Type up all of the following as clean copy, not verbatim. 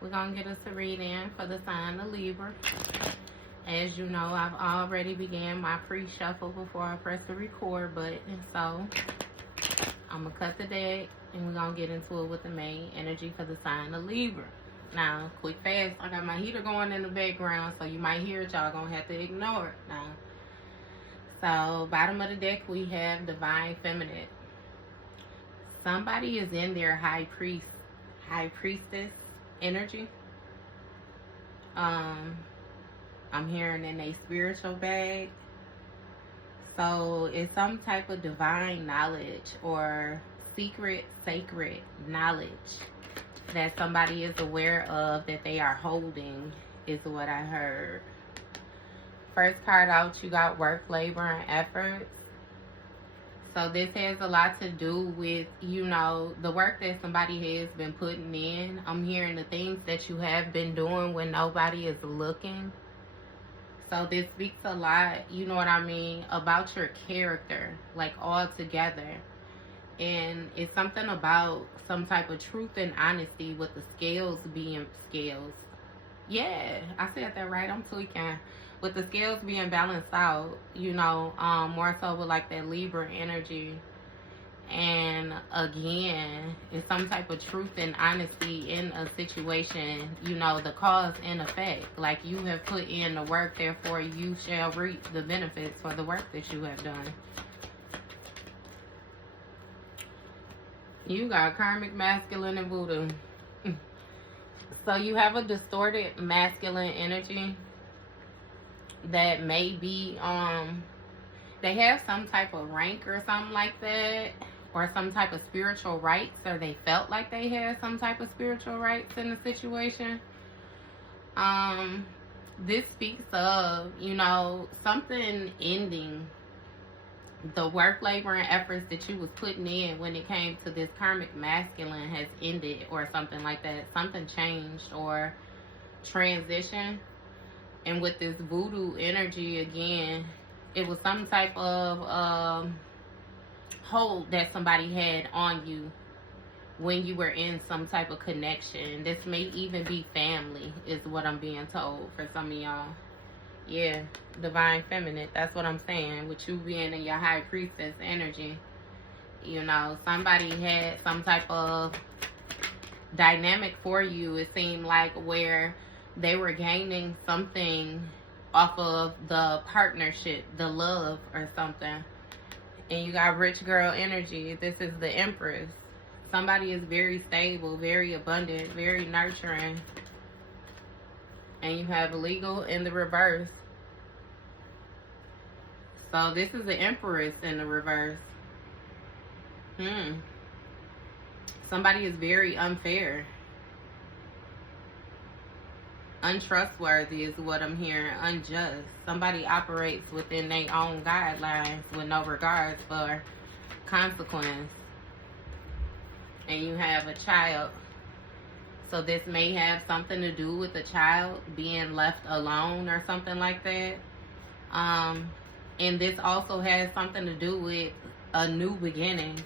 We're going to get us a reading for the sign of Libra. As you know, I've already began my pre-shuffle before I press the record button. So, I'm going to cut the deck and we're going to get into it with the main energy for the sign of Libra. Now, quick fast, I got my heater going in the background, so you might hear it. Y'all going to have to ignore it now. So, bottom of the deck, we have Divine Feminine. Somebody is in their high priestess energy. I'm hearing in a spiritual bag. So it's some type of divine knowledge or secret, sacred knowledge that somebody is aware of that they are holding, is what I heard. First card out, you got work, labor, and efforts. So this has a lot to do with, you know, the work that somebody has been putting in. I'm hearing the things that you have been doing when nobody is looking. So this speaks a lot, you know what I mean, about your character, like all together. And it's something about some type of truth and honesty with the scales being scales. Yeah, I said that right. I'm tweaking. With the scales being balanced out, you know, more so with like that Libra energy. And again, it's some type of truth and honesty in a situation, you know, the cause and effect. Like you have put in the work, therefore you shall reap the benefits for the work that you have done. You got karmic, masculine, and voodoo. So you have a distorted masculine energy that may be, they have some type of rank or something like that, or some type of spiritual rights, or they felt like they had some type of spiritual rights in the situation. This speaks of, you know, something ending. The work, labor, and efforts that you was putting in when it came to this karmic masculine has ended, or something like that. Something changed or transition. And with this voodoo energy, again, it was some type of hold that somebody had on you when you were in some type of connection. This may even be family, is what I'm being told for some of y'all. Yeah, divine feminine, that's what I'm saying. With you being in your high priestess energy, you know, somebody had some type of dynamic for you, it seemed like, where they were gaining something off of the partnership, the love or something. And you got rich girl energy. This is the Empress. Somebody is very stable, very abundant, very nurturing. And you have legal in the reverse. So this is the Empress in the reverse. Somebody is very unfair. Untrustworthy is what I'm hearing. Unjust. Somebody operates within their own guidelines with no regards for consequence. And you have a child. So this may have something to do with the child being left alone or something like that. And this also has something to do with a new beginning.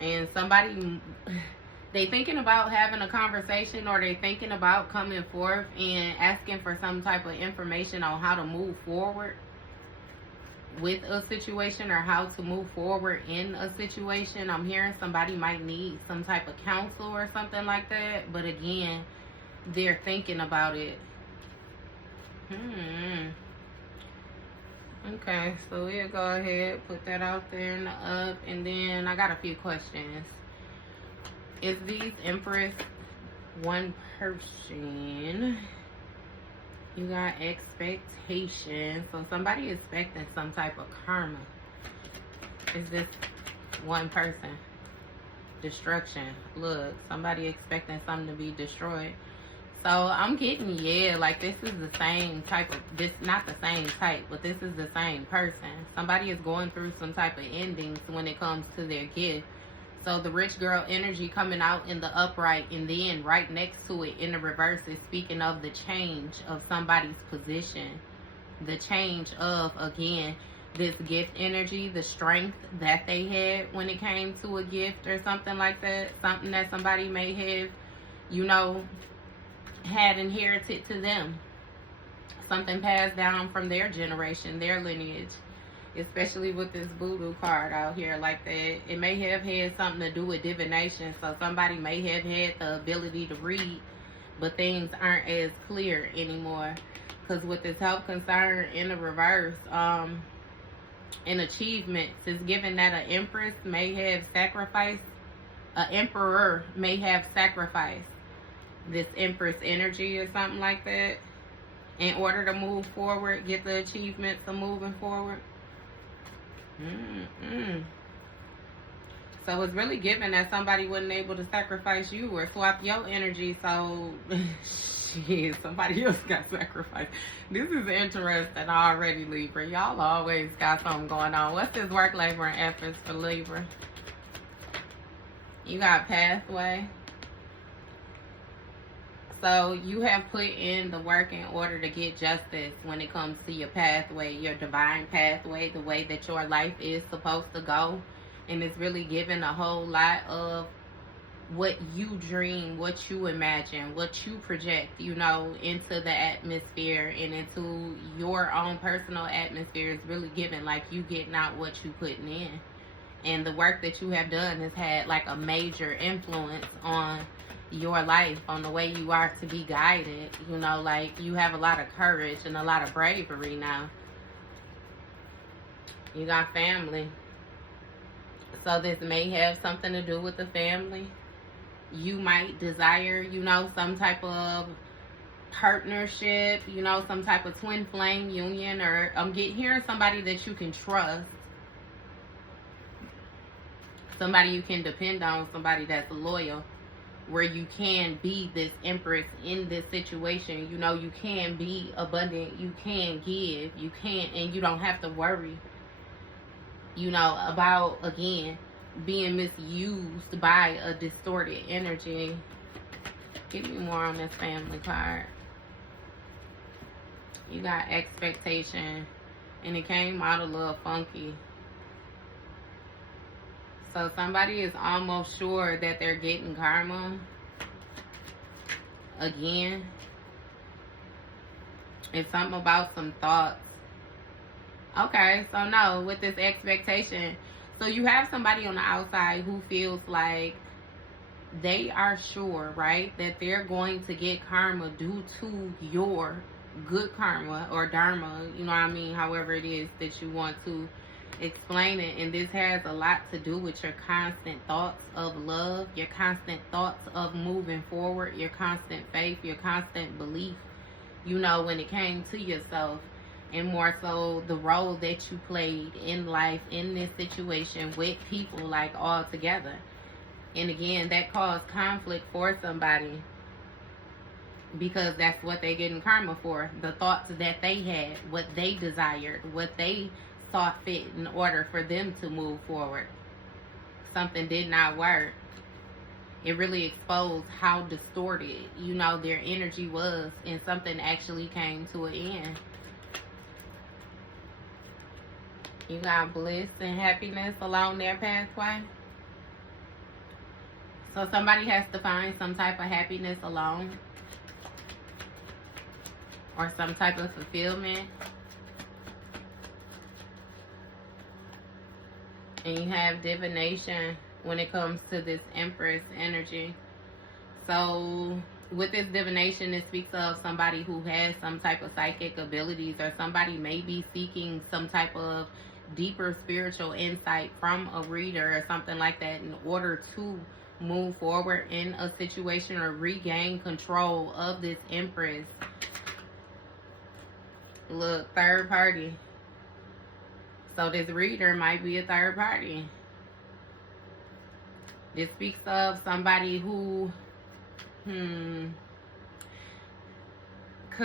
And somebody, they thinking about having a conversation, or they thinking about coming forth and asking for some type of information on how to move forward with a situation, or how to move forward in a situation. I'm hearing somebody might need some type of counsel or something like that. But again, they're thinking about it. Okay, so we'll go ahead, put that out there in the up, and then I got a few questions. Is these Empress one person? You got expectation. So somebody is expecting some type of karma. Is this one person? Destruction. Look, somebody expecting something to be destroyed. So I'm getting, yeah, like this is the same type of, this, not the same type, but this is the same person. Somebody is going through some type of endings when it comes to their gift. So the rich girl energy coming out in the upright, and then right next to it in the reverse is speaking of the change of somebody's position. The change of, again, this gift energy, the strength that they had when it came to a gift or something like that. Something that somebody may have you know, had inherited to them. Something passed down from their generation, their lineage. Especially with this voodoo card out here like that. It may have had something to do with divination. So somebody may have had the ability to read, but things aren't as clear anymore. Because with this health concern in the reverse, in achievements, it's given that an empress may have sacrificed, an emperor may have sacrificed this empress energy or something like that in order to move forward, get the achievements of moving forward. So it's really given that somebody wasn't able to sacrifice you or swap your energy, so shit, somebody else got sacrificed. This is interesting already, Libra. Y'all always got something going on. What's this work, labor, and efforts for Libra? You got pathway. So you have put in the work in order to get justice when it comes to your pathway, your divine pathway, the way that your life is supposed to go. And it's really given a whole lot of what you dream, what you imagine, what you project, you know, into the atmosphere and into your own personal atmosphere. Is really given like you getting out what you putting in. And the work that you have done has had like a major influence on your life, on the way you are to be guided. You know, like you have a lot of courage and a lot of bravery now. You got family. So this may have something to do with the family. You might desire, you know, some type of partnership, you know, some type of twin flame union, or I'm hearing somebody that you can trust. Somebody you can depend on, somebody that's loyal, where you can be this empress in this situation. You know, you can be abundant, you can give, you can, and you don't have to worry, you know, about, again, being misused by a distorted energy. Give me more on this family card. You got expectation, and it came out a little funky. So somebody is almost sure that they're getting karma again. It's something about some thoughts. Okay, so no, with this expectation. So you have somebody on the outside who feels like they are sure, right, that they're going to get karma due to your good karma or dharma, you know what I mean, however it is that you want to explain it. And this has a lot to do with your constant thoughts of love, your constant thoughts of moving forward, your constant faith, your constant belief, you know, when it came to yourself, and more so the role that you played in life, in this situation, with people, like, all together. And again, that caused conflict for somebody, because that's what they're getting karma for. The thoughts that they had, what they desired, what they saw fit in order for them to move forward. Something did not work. It really exposed how distorted, you know, their energy was, and something actually came to an end. You got bliss and happiness along their pathway. So somebody has to find some type of happiness alone, or some type of fulfillment. And you have divination when it comes to this Empress energy. So with this divination, it speaks of somebody who has some type of psychic abilities, or somebody may be seeking some type of deeper spiritual insight from a reader or something like that in order to move forward in a situation or regain control of this Empress. Look, third party. So this reader might be a third party. This speaks of somebody who, because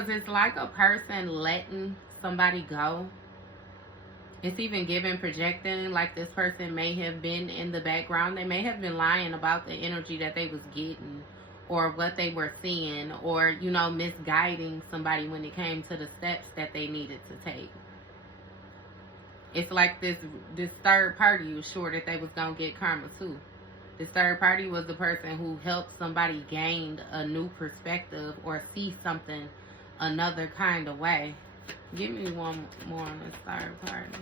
it's like a person letting somebody go. It's even given projecting, like this person may have been in the background. They may have been lying about the energy that they was getting, or what they were seeing, or, you know, misguiding somebody when it came to the steps that they needed to take. It's like this third party was sure that they was going to get karma too. This third party was the person who helped somebody gain a new perspective or see something another kind of way. Give me one more on this third party.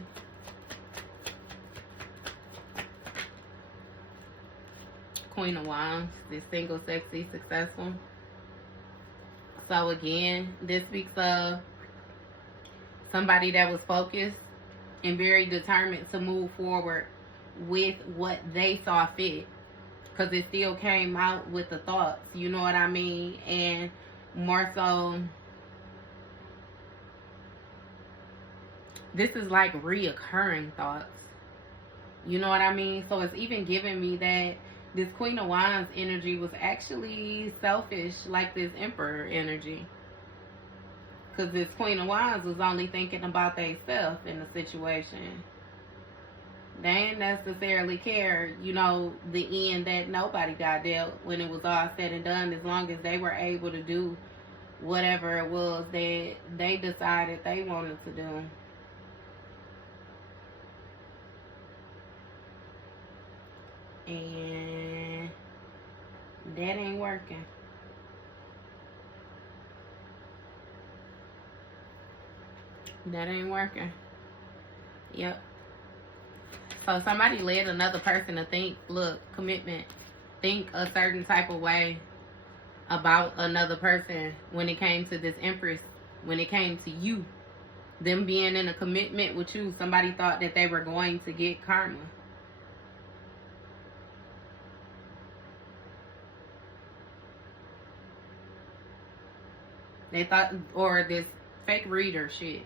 Queen of Wands, this single, sexy, successful. So again, this speaks of somebody that was focused and very determined to move forward with what they saw fit. Because it still came out with the thoughts, you know what I mean? And more so, this is like reoccurring thoughts. You know what I mean? So it's even giving me that this Queen of Wands energy was actually selfish, like this Emperor energy. Because this Queen of Wands was only thinking about themselves in the situation. They ain't necessarily care, you know, the end that nobody got dealt when it was all said and done, as long as they were able to do whatever it was that they decided they wanted to do. And that ain't working. That ain't working. Yep. So somebody led another person to think, look, commitment, think a certain type of way about another person when it came to this Empress, when it came to you. Them being in a commitment with you, somebody thought that they were going to get karma. They thought, or this fake reader shit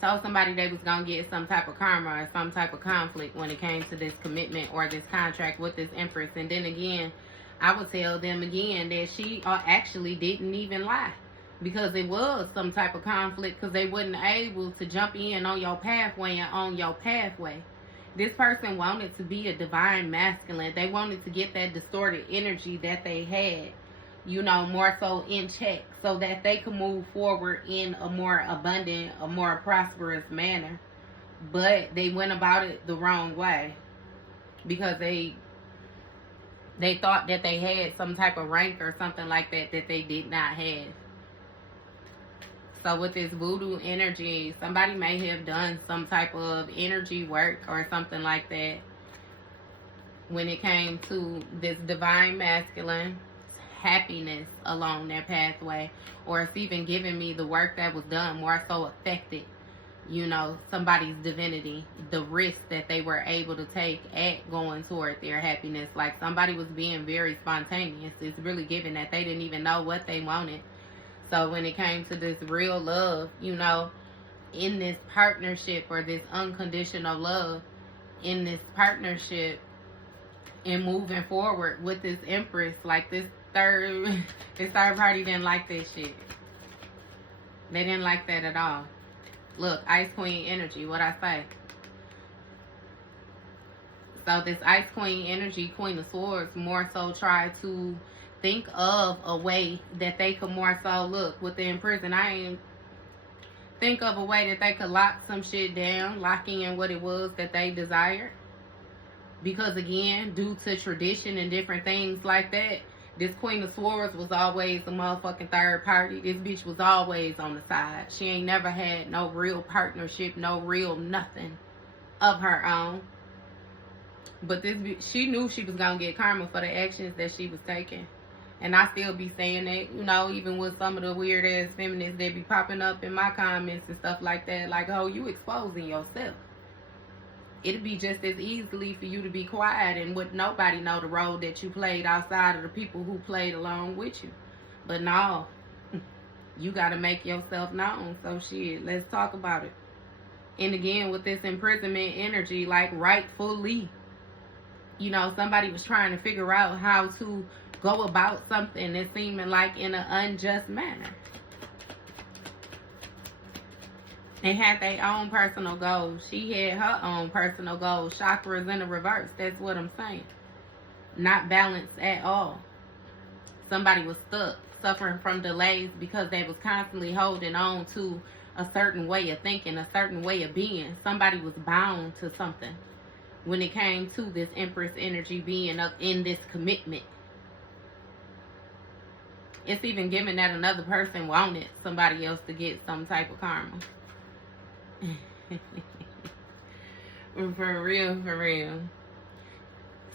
told somebody they was going to get some type of karma or some type of conflict when it came to this commitment or this contract with this Empress. And then again, I would tell them again that she actually didn't even lie, because it was some type of conflict, because they wasn't able to jump in on your pathway and on your pathway. This person wanted to be a divine masculine. They wanted to get that distorted energy that they had, you know, more so in check, so that they could move forward in a more abundant, a more prosperous manner. But they went about it the wrong way, because they thought that they had some type of rank or something like that that they did not have. So with this voodoo energy, somebody may have done some type of energy work or something like that when it came to this divine masculine happiness along their pathway, or it's even giving me the work that was done more so affected, you know, somebody's divinity, the risk that they were able to take at going toward their happiness. Like somebody was being very spontaneous. It's really giving that they didn't even know what they wanted. So when it came to this real love, you know, in this partnership, or this unconditional love in this partnership and moving forward with this Empress, like this third party didn't like this shit. They didn't like that at all. Look, Ice Queen energy, what I say. So this Ice Queen energy, Queen of Swords, more so tried to think of a way that they could more so, look, with the Empress, think of a way that they could lock some shit down, lock in what it was that they desired. Because again, due to tradition and different things like that, this Queen of Swords was always the motherfucking third party. This bitch was always on the side. She ain't never had no real partnership, no real nothing of her own. But this bitch, she knew she was going to get karma for the actions that she was taking. And I still be saying that, you know, even with some of the weird ass feminists that be popping up in my comments and stuff like that. Like, oh, you exposing yourself. It'd be just as easily for you to be quiet and would nobody know the role that you played outside of the people who played along with you. But no, you got to make yourself known. So shit, let's talk about it. And again, with this imprisonment energy, like rightfully, you know, somebody was trying to figure out how to go about something that seeming like in an unjust manner. They had their own personal goals. She had her own personal goals. Chakras in the reverse. That's what I'm saying. Not balanced at all. Somebody was stuck, suffering from delays because they was constantly holding on to a certain way of thinking, a certain way of being. Somebody was bound to something. when it came to this Empress energy being up in this commitment. It's even given that another person wanted somebody else to get some type of karma. For real, for real.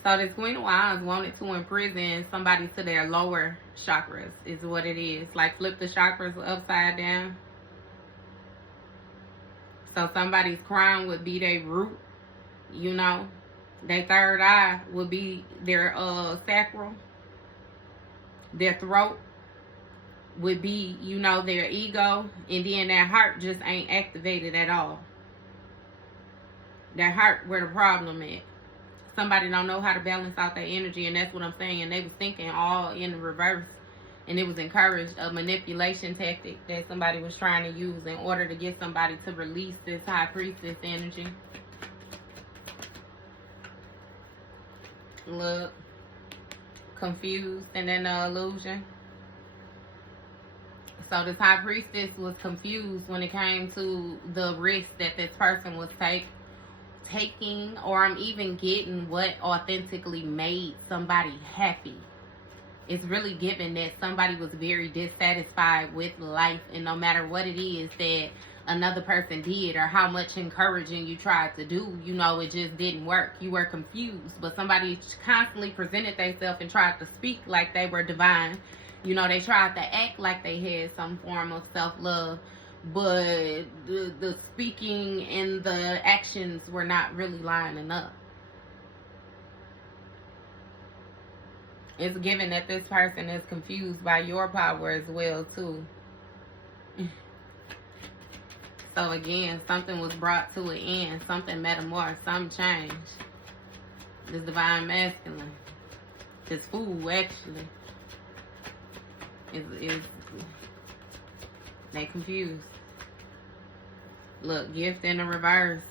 So this Queen of Wands wanted to imprison somebody to their lower chakras, is what it is. Like flip the chakras upside down. So somebody's crown would be their root, you know. Their third eye would be their sacral. Their throat would be, you know, their ego. And then their heart just ain't activated at all. That heart where the problem is. Somebody don't know how to balance out their energy, and that's what I'm saying. They was thinking all in reverse, and it was encouraged, a manipulation tactic that somebody was trying to use in order to get somebody to release this High Priestess energy. Look, confused and in the illusion. So this High Priestess was confused when it came to the risk that this person was taking, or I'm even getting what authentically made somebody happy. It's really given that somebody was very dissatisfied with life, and no matter what it is that another person did or how much encouraging you tried to do, you know, it just didn't work. You were confused, but somebody constantly presented themselves and tried to speak like they were divine. You know, they tried to act like they had some form of self-love, but the speaking and the actions were not really lining up. It's given that this person is confused by your power as well, too. So again, something was brought to an end. Something metamorphosed. Something changed. This divine masculine. This fool, actually. Is they confused. Look, gift in the reverse.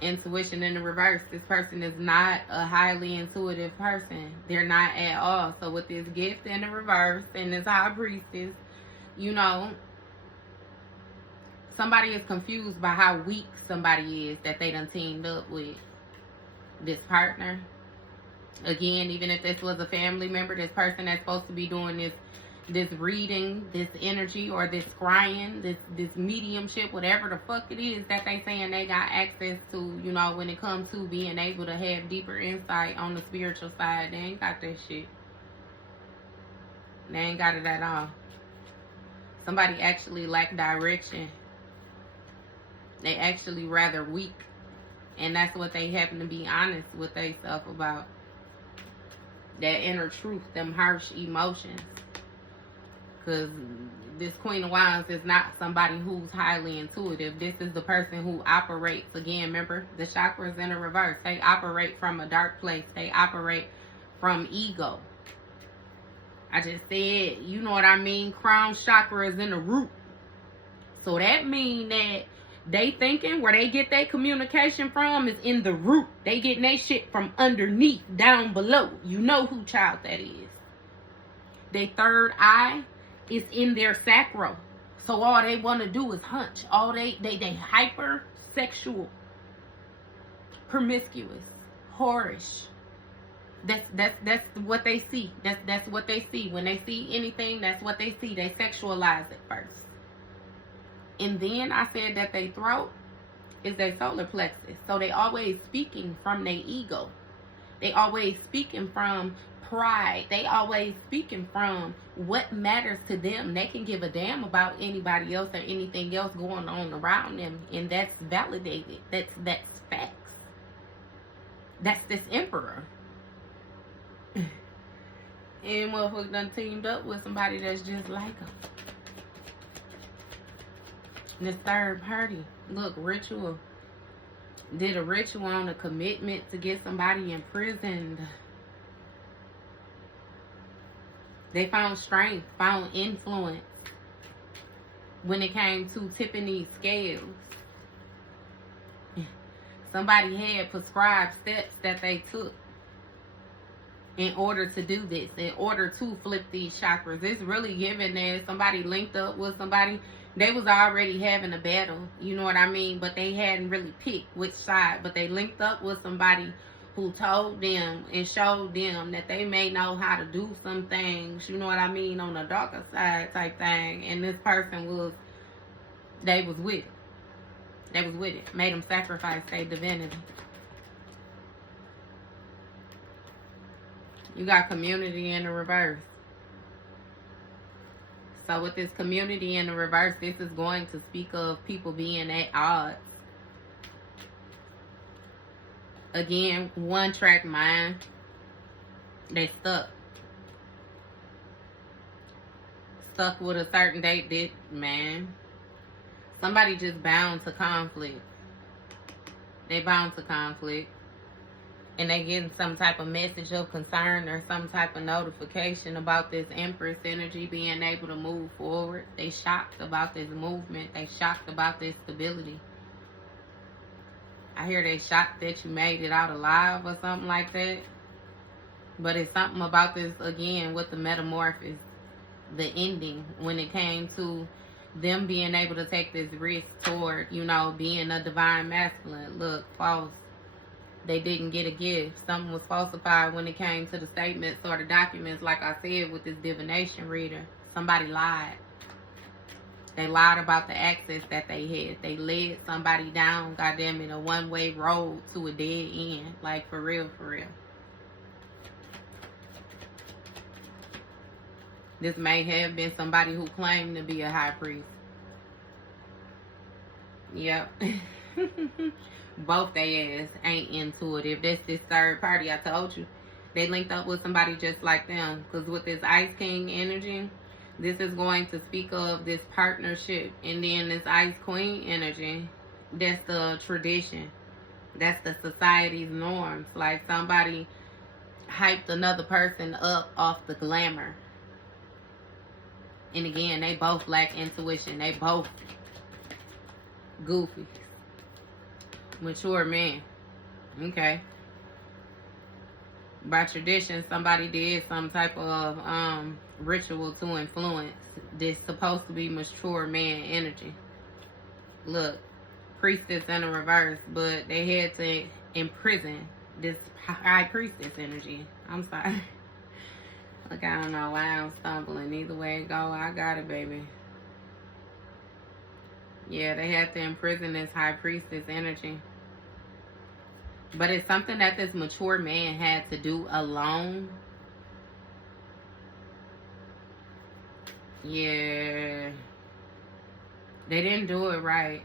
Intuition in the reverse. This person is not a highly intuitive person. They're not at all. So with this gift in the reverse and this High Priestess, you know, somebody is confused by how weak somebody is that they done teamed up with this partner. Again, even if this was a family member, this person that's supposed to be doing this reading, this energy, or this scrying, this mediumship, whatever the fuck it is that they saying they got access to, you know, when it comes to being able to have deeper insight on the spiritual side. They ain't got that shit. They ain't got it at all. Somebody actually lack direction. They actually rather weak. And that's what they happen to be honest with themselves about. That inner truth, them harsh emotions. Because this Queen of Wands is not somebody who's highly intuitive. This is the person who operates, again, remember, the chakras in the reverse. They operate from a dark place. They operate from ego. I just said, you know what I mean? Crown chakra is in the root. So that means that they thinking where they get their communication from is in the root. They getting their shit from underneath, down below. You know who child that is. Their third eye is in their sacral. So all they want to do is hunch. All they hyper sexual, promiscuous, whorish. That's what they see. That's what they see. When they see anything, that's what they see. They sexualize it first. And then I said that their throat is their solar plexus. So they always speaking from their ego. They always speaking from pride. They always speaking from what matters to them. They can give a damn about anybody else or anything else going on around them. And that's validated. That's facts. That's this emperor. And motherfucker done teamed up with somebody that's just like them. This third party, look, ritual. Did a ritual on a commitment to get somebody imprisoned. They found strength, found influence when it came to tipping these scales. Somebody had prescribed steps that they took. in order to do this, in order to flip these chakras. It's really giving that somebody linked up with somebody. They was already having a battle, you know what I mean? But they hadn't really picked which side. But they linked up with somebody who told them and showed them that they may know how to do some things, you know what I mean, on the darker side type thing. And this person was, they was with it. They was with it. Made them sacrifice their divinity. You got community in the reverse. So with this community in the reverse, this is going to speak of people being at odds. Again, one track mind. They stuck. Stuck with a certain date, man. Somebody just bound to conflict. They bound to conflict. And they getting some type of message of concern or some type of notification about this Empress energy being able to move forward. They shocked about this movement. They shocked about this stability. I hear they shocked that you made it out alive or something like that. But it's something about this, again, with the metamorphosis, the ending, when it came to them being able to take this risk toward, you know, being a divine masculine. Look, false. They didn't get a gift. Something was falsified when it came to the statements or the documents, like I said, with this divination reader. Somebody lied. They lied about the access that they had. They led somebody down, goddamn it, a one-way road to a dead end. Like, for real, for real. This may have been somebody who claimed to be a high priest. Yep. Both they ass ain't into it. If that's this third party, I told you, they linked up with somebody just like them. Because with this Ice King energy, this is going to speak of this partnership. And then this Ice Queen energy, that's the tradition. That's the society's norms. Like somebody hyped another person up off the glamour. And again, they both lack intuition. They both goofy. Mature men. Okay. By tradition, somebody did some type of ritual to influence this supposed to be mature man energy. Look, priestess in the reverse, but they had to imprison this high priestess energy. I'm sorry. Look, I don't know why I'm stumbling. Either way it go, I got it, baby. Yeah, they had to imprison this high priestess energy. But it's something that this mature man had to do alone. Yeah. They didn't do it right.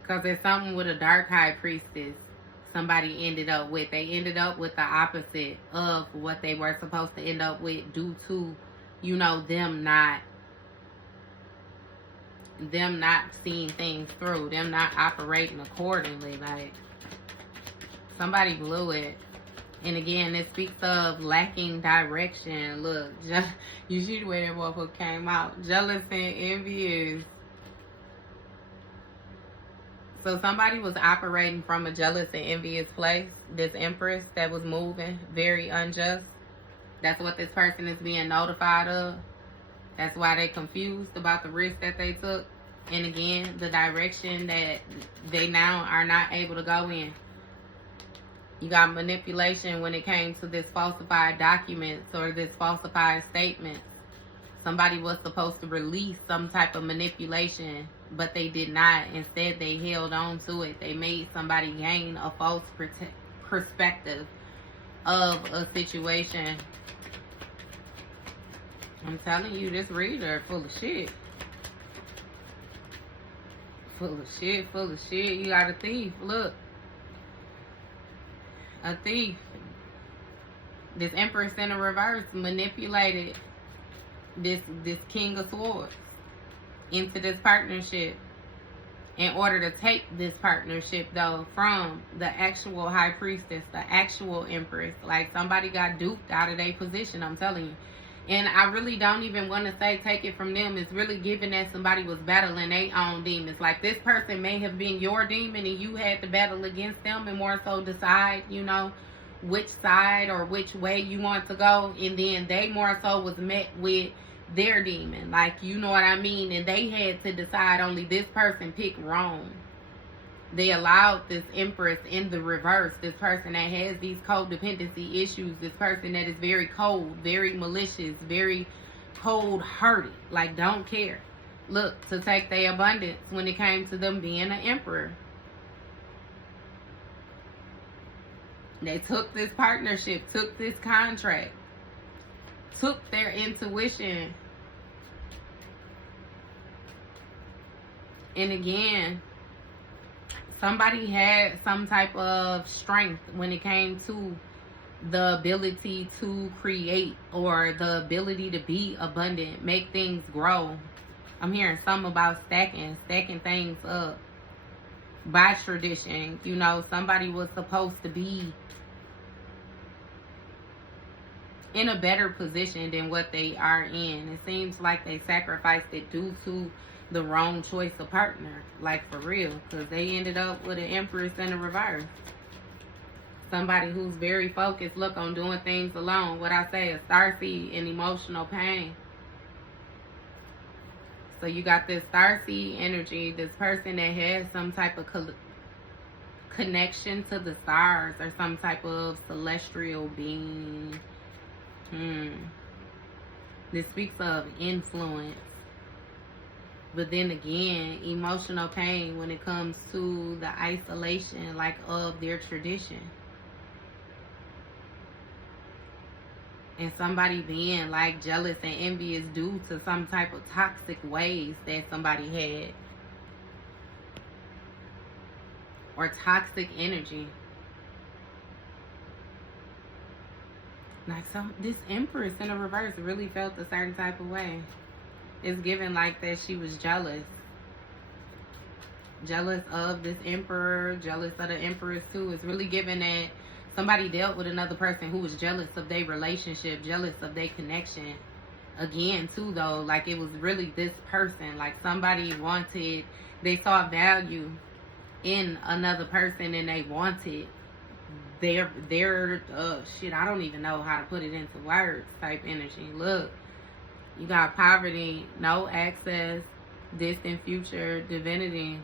Because there's something with a dark high priestess somebody ended up with. They ended up with the opposite of what they were supposed to end up with due to, you know, them not seeing things through, them not operating accordingly. Like, somebody blew it. And again, it speaks of lacking direction. Look, you see the way that motherfucker came out. Jealous and envious. So somebody was operating from a jealous and envious place. This Empress that was moving, very unjust. That's what this person is being notified of. That's why they confused about the risk that they took. And again, the direction that they now are not able to go in. You got manipulation when it came to this falsified documents or this falsified statements. Somebody was supposed to release some type of manipulation, but they did not. Instead, they held on to it. They made somebody gain a false perspective of a situation. I'm telling you, this reader full of shit. Full of shit, full of shit. You got a thief. Look. A thief. This Empress in the reverse manipulated this King of Swords into this partnership in order to take this partnership, though, from the actual High Priestess, the actual Empress. Like, somebody got duped out of their position, I'm telling you. And I really don't even want to say take it from them. It's really given that somebody was battling their own demons. Like, this person may have been your demon and you had to battle against them and more so decide, you know, which side or which way you want to go, and then they more so was met with their demon, like, you know what I mean, and they had to decide. Only this person picked wrong. They allowed this Empress in the reverse, this person that has these codependency issues, this person that is very cold, very malicious, very cold-hearted, like don't care, look, to take their abundance when it came to them being an emperor. They took this partnership, took this contract, took their intuition. And again, somebody had some type of strength when it came to the ability to create, or the ability to be abundant, make things grow. I'm hearing something about stacking things up by tradition. You know, somebody was supposed to be in a better position than what they are in. It seems like they sacrificed it due to the wrong choice of partner, like for real, because they ended up with an Empress in a reverse. Somebody who's very focused, look, on doing things alone. What I say is starseed and emotional pain. So you got this starseed energy, this person that has some type of connection to the stars, or some type of celestial being. This speaks of influence. But then again, emotional pain when it comes to the isolation, like, of their tradition. And somebody being like jealous and envious due to some type of toxic ways that somebody had, or toxic energy. Like, so this Empress in a reverse really felt a certain type of way. It's given like that she was jealous. Jealous of this Emperor, jealous of the Empress too. It's really given that somebody dealt with another person who was jealous of their relationship, jealous of their connection. Again too though, like it was really this person. Like somebody wanted, they saw value in another person, and they wanted their shit, I don't even know how to put it into words type energy. Look, you got poverty, no access, distant future, divinity.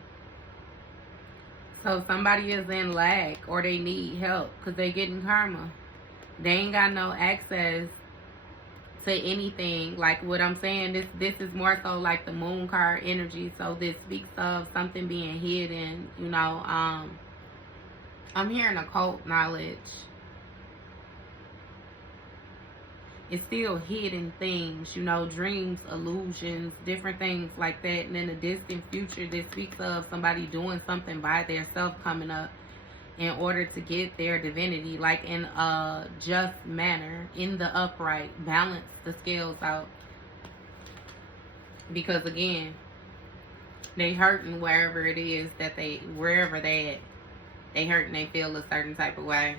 So somebody is in lack, or they need help because they getting karma. They ain't got no access to anything. Like what I'm saying, this is more so like the moon card energy. So this speaks of something being hidden, you know. I'm hearing occult knowledge. It's still hidden things, you know, dreams, illusions, different things like that. And in the distant future, this speaks of somebody doing something by themselves coming up in order to get their divinity, like in a just manner, in the upright, balance the scales out. Because again, they hurting wherever it is that wherever they at. They hurt and they feel a certain type of way.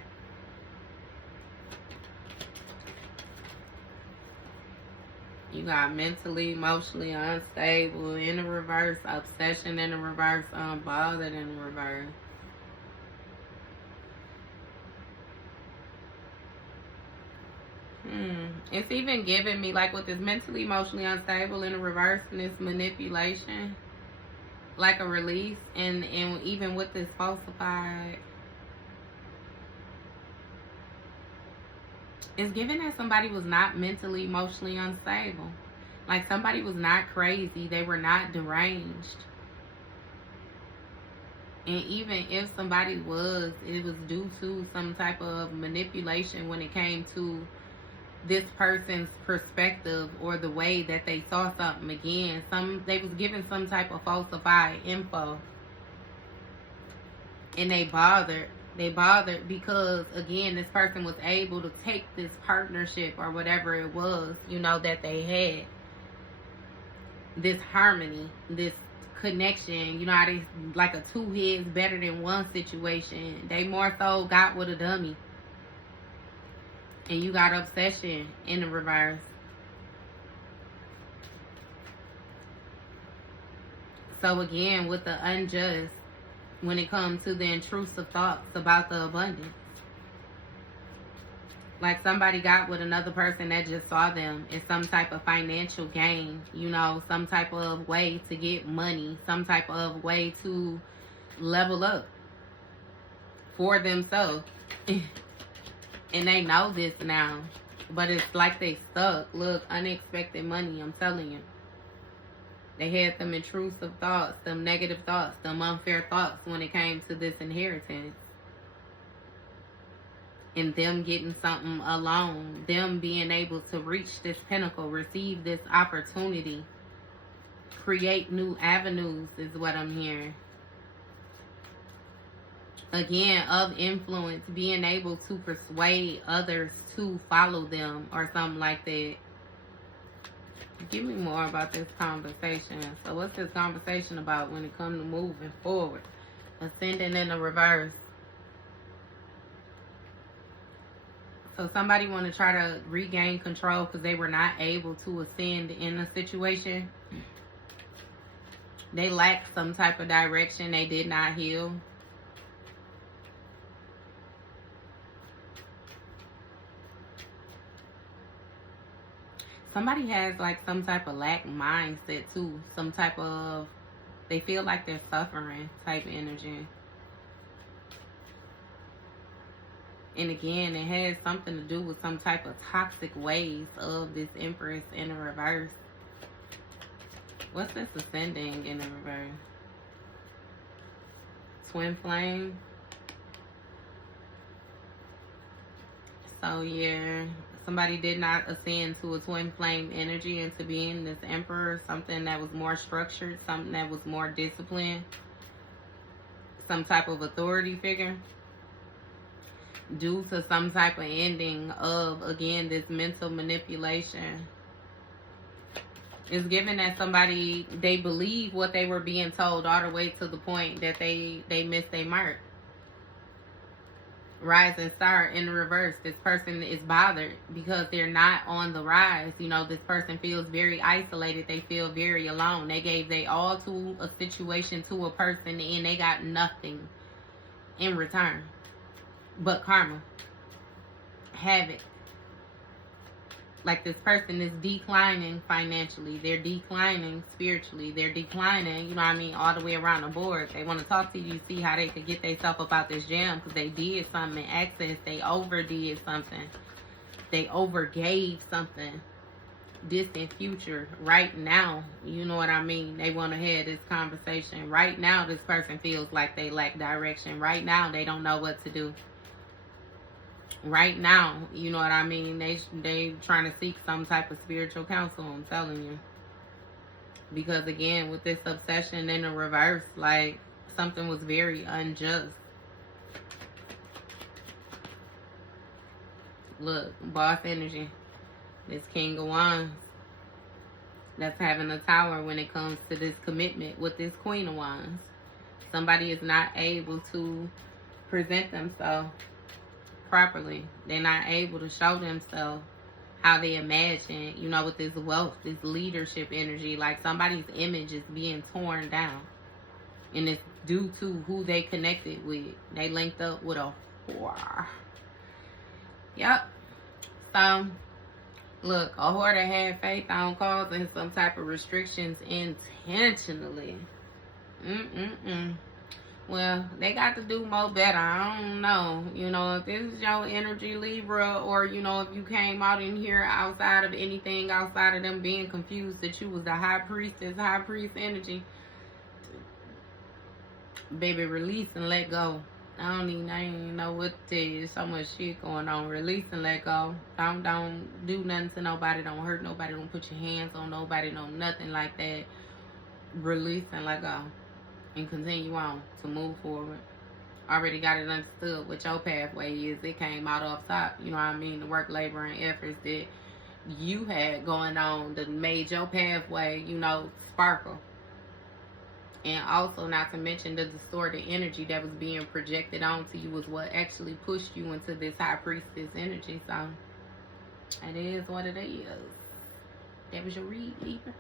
You got mentally, emotionally unstable in the reverse, obsession in the reverse, unbothered in the reverse. It's even giving me, like with this mentally, emotionally unstable in the reverse, and this manipulation, like a release, and even with this falsified, it's given that somebody was not mentally, emotionally unstable. Like somebody was not crazy. They were not deranged. And even if somebody was, it was due to some type of manipulation when it came to this person's perspective, or the way that they saw something. Again, they was given some type of falsified info, and they bothered because again, this person was able to take this partnership or whatever it was, you know, that they had, this harmony, this connection, you know how they like a two heads better than one situation. They more so got with a dummy. And you got obsession in the reverse. So again, with the unjust, when it comes to the intrusive thoughts about the abundance. Like somebody got with another person that just saw them in some type of financial gain, you know, some type of way to get money, some type of way to level up for themselves. And they know this now, but it's like they stuck. Look, unexpected money, I'm telling you. They had them intrusive thoughts, them negative thoughts, them unfair thoughts when it came to this inheritance. And them getting something alone, them being able to reach this pinnacle, receive this opportunity, create new avenues is what I'm hearing. Again, of influence, being able to persuade others to follow them or something like that. Give me more about this conversation. So what's this conversation about when it comes to moving forward? Ascending in the reverse. So somebody want to try to regain control because they were not able to ascend in a situation. They lacked some type of direction. They did not heal. Somebody has like some type of lack mindset too. Some type of, they feel like they're suffering type energy. And again, it has something to do with some type of toxic ways of this Empress in the reverse. What's this ascending in the reverse? Twin flame. So yeah, somebody did not ascend to a twin flame energy into being this Emperor. Something that was more structured, something that was more disciplined, some type of authority figure. Due to some type of ending of, again, this mental manipulation. It's given that somebody, they believe what they were being told all the way to the point that they missed their mark. Rising star in the reverse. This person is bothered because they're not on the rise. You know, this person feels very isolated. They feel very alone. They gave their all to a situation, to a person, and they got nothing in return but karma, havoc. Like this person is declining financially, they're declining spiritually, they're declining, you know what I mean, all the way around the board. They want to talk to you, see how they could get themselves up out this jam because they did something in excess, they overdid something, they overgave something. Distant future, right now, you know what I mean, they want to have this conversation. Right now, this person feels like they lack direction. Right now, they don't know what to do. Right now, you know what I mean, they trying to seek some type of spiritual counsel, I'm telling you. Because again, with this obsession in the reverse, like something was very unjust. Look, boss energy. This King of Wands. That's having a tower when it comes to this commitment with this Queen of Wands. Somebody is not able to present themselves properly. They're not able to show themselves how they imagine, you know, with this wealth, this leadership energy. Like somebody's image is being torn down. And it's due to who they connected with. They linked up with a whore. Yep. So, look, a whore that had faith on causing some type of restrictions intentionally. Well, they got to do more better. I don't know. You know, if this is your energy, Libra, or, you know, if you came out in here outside of anything, outside of them being confused that you was the high priestess, high priest energy, baby, release and let go. I don't even know what to tell you. There's so much shit going on. Release and let go. Don't do nothing to nobody. Don't hurt nobody. Don't put your hands on nobody. No, nothing like that. Release and let go. And continue on to move forward. Already got it understood what your pathway is. It came out off top. You know what I mean? The work, labor, and efforts that you had going on that made your pathway, you know, sparkle. And also, not to mention the distorted energy that was being projected onto you was what actually pushed you into this high priestess energy. So, it is what it is. That was your read, Libra.